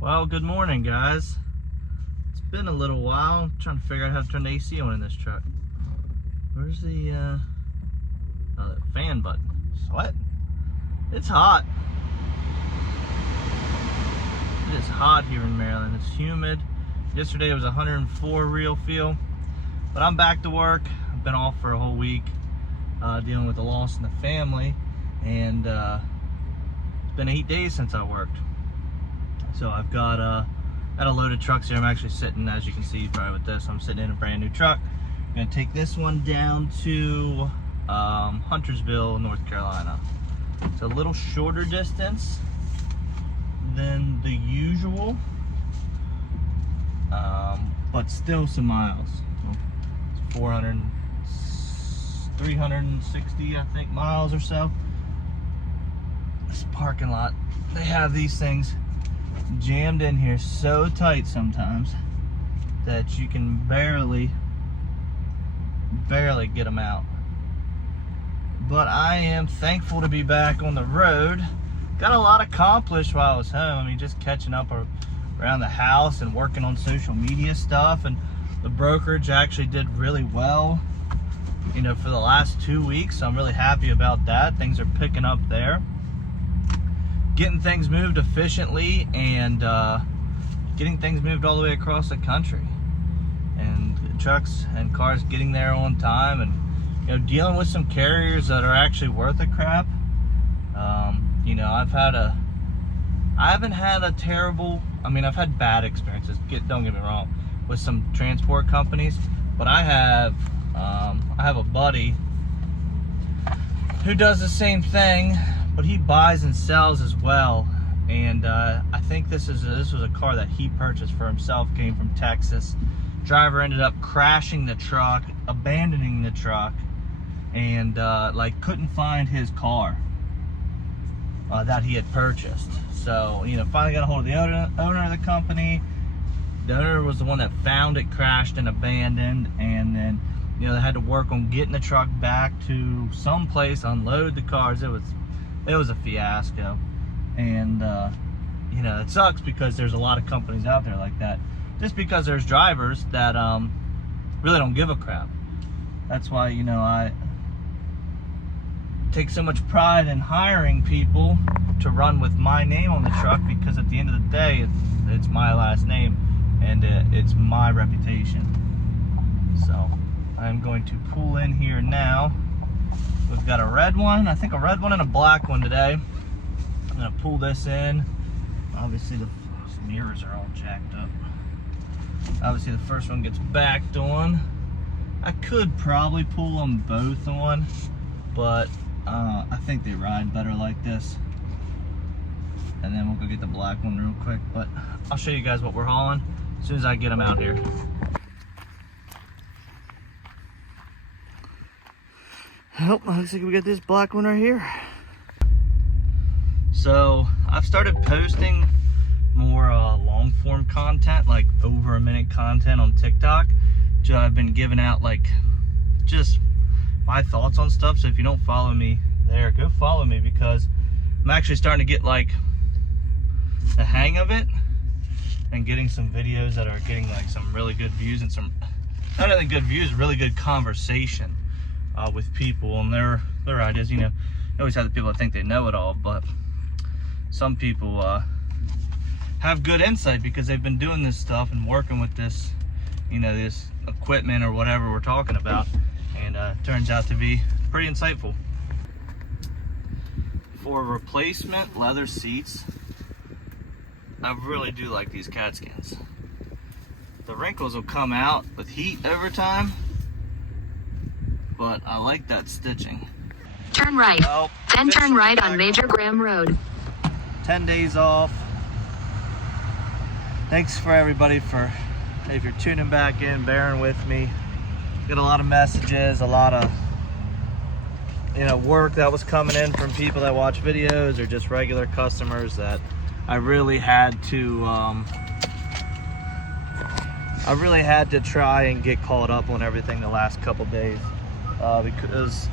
Well, good morning, guys. It's been a little while. I'm trying to figure out how to turn the AC on in this truck. Where's the fan button? Sweat. It's hot. It is hot here in Maryland. It's humid. Yesterday it was 104 real feel. But I'm back to work. I've been off for a whole week dealing with the loss in the family. And it's been 8 days since I worked. So I've got a load of trucks here. I'm actually sitting, as you can see probably with this, I'm sitting in a brand new truck. I'm gonna take this one down to Huntersville, North Carolina. It's a little shorter distance than the usual, but still some miles. It's 360, I think, miles or so. This parking lot, they have these things jammed in here so tight sometimes that you can barely get them out. But I am thankful to be back on the road. Got a lot accomplished while I was home. I mean, just catching up around the house and working on social media stuff, and the brokerage actually did really well, you know, for the last 2 weeks. So I'm really happy about that. Things are picking up there. Getting things moved efficiently and getting things moved all the way across the country, and trucks and cars getting there on time, and you know, dealing with some carriers that are actually worth a crap. You know, I haven't had a terrible, I mean, I've had bad experiences, don't get me wrong, with some transport companies, but I have a buddy who does the same thing, but he buys and sells as well. And I think this was a car that he purchased for himself, came from Texas. Driver ended up crashing the truck, abandoning the truck, and like couldn't find his car that he had purchased. So, you know, finally got a hold of the owner of the company. The owner was the one that found it crashed and abandoned, and then, you know, they had to work on getting the truck back to some place, unload the cars. It was a fiasco. And you know, it sucks because there's a lot of companies out there like that, just because there's drivers that really don't give a crap. That's why, you know, I take so much pride in hiring people to run with my name on the truck, because at the end of the day, it's my last name, and it's my reputation. So I'm going to pull in here now. We've got a red one, I think a red one and a black one today. I'm gonna pull this in. Obviously the mirrors are all jacked up. Obviously the first one gets backed on. I could probably pull them both on, but I think they ride better like this. And then we'll go get the black one real quick, but I'll show you guys what we're hauling as soon as I get them out here. Oh, looks like we got this black one right here. So I've started posting more long form content, like over a minute content on TikTok. So I've been giving out like just my thoughts on stuff. So if you don't follow me there, go follow me, because I'm actually starting to get like the hang of it, and getting some videos that are getting like some really good views, and some, not only good views, really good conversation with people and their ideas. You know, you always have the people that think they know it all, but some people have good insight because they've been doing this stuff and working with this, you know, this equipment or whatever we're talking about, and turns out to be pretty insightful. For replacement leather seats, I really do like these CAT scans. The wrinkles will come out with heat over time, but I like that stitching. Turn right, then turn right on Major Graham Road. 10 days off. Thanks for everybody for, if you're tuning back in, bearing with me. Get a lot of messages, a lot of, you know, work that was coming in from people that watch videos or just regular customers that I really had to try and get caught up on everything the last couple days, because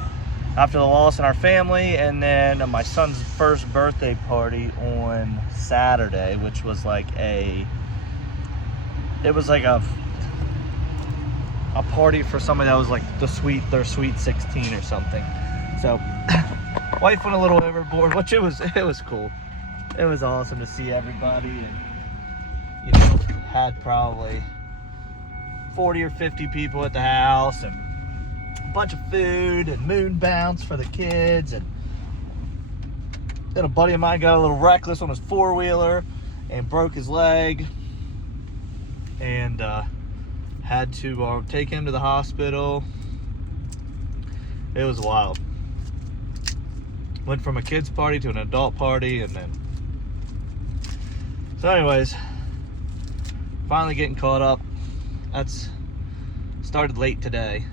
after the loss in our family, and then my son's first birthday party on Saturday, which was like a party for somebody that was like their sweet 16 or something. So wife went a little overboard, which it was cool. It was awesome to see everybody, and had probably 40 or 50 people at the house, and a bunch of food and moon bounce for the kids. And then a buddy of mine got a little reckless on his four-wheeler and broke his leg, and had to take him to the hospital. It was wild. Went from a kid's party to an adult party, and then so anyways, finally getting caught up. That's started late today,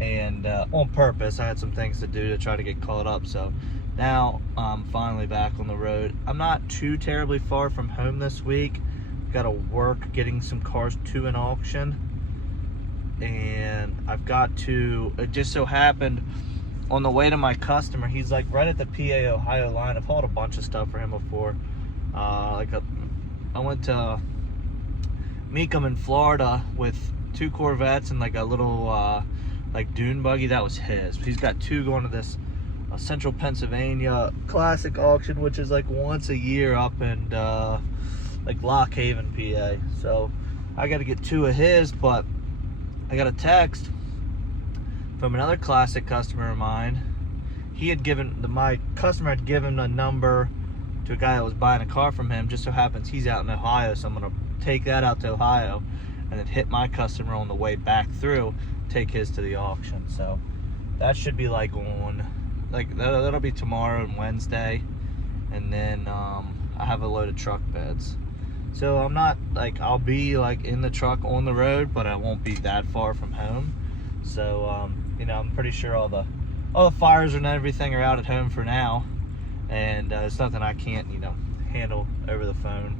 and on purpose. I had some things to do to try to get caught up, so now I'm finally back on the road. I'm not too terribly far from home this week. Got to work getting some cars to an auction, and I've got to, it just so happened on the way to my customer, he's like right at the PA Ohio line. I've hauled a bunch of stuff for him before. I went to meet him in Florida with 2 Corvettes and like a little like dune buggy. That was his. He's got 2 going to this Central Pennsylvania classic auction, which is like once a year up in like Lock Haven, PA. So I got to get 2 of his, but I got a text from another classic customer of mine. He had given my customer had given a number to a guy that was buying a car from him. Just so happens he's out in Ohio, so I'm gonna take that out to Ohio and then hit my customer on the way back through, take his to the auction. So that should be like on, like that'll be tomorrow and Wednesday, and then I have a load of truck beds. So I'm not like, I'll be like in the truck on the road, but I won't be that far from home. So I'm pretty sure all the fires and everything are out at home for now, and it's nothing I can't handle over the phone,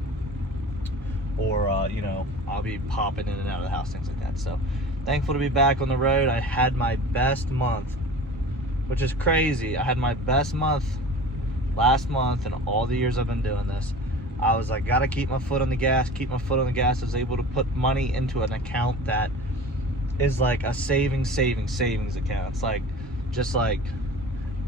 or I'll be popping in and out of the house, things like that. So thankful to be back on the road. I had my best month, which is crazy. I had my best month last month in all the years I've been doing this. I was like, gotta keep my foot on the gas, keep my foot on the gas. I was able to put money into an account that is like a savings account. It's like just like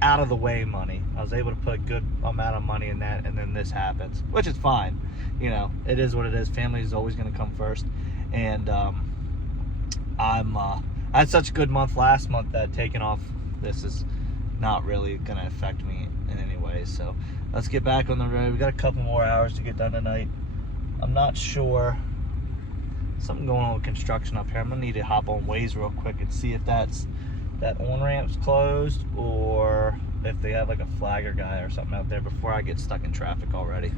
out of the way money. I was able to put a good amount of money in that, and then this happens, which is fine. It is what it is. Family is always going to come first, and I had such a good month last month that taking off this is not really going to affect me in any way. So let's get back on the road. We got a couple more hours to get done tonight. I'm not sure. Something going on with construction up here. I'm gonna need to hop on Waze real quick and see if that on-ramp's closed, or if they have like a flagger guy or something out there before I get stuck in traffic already.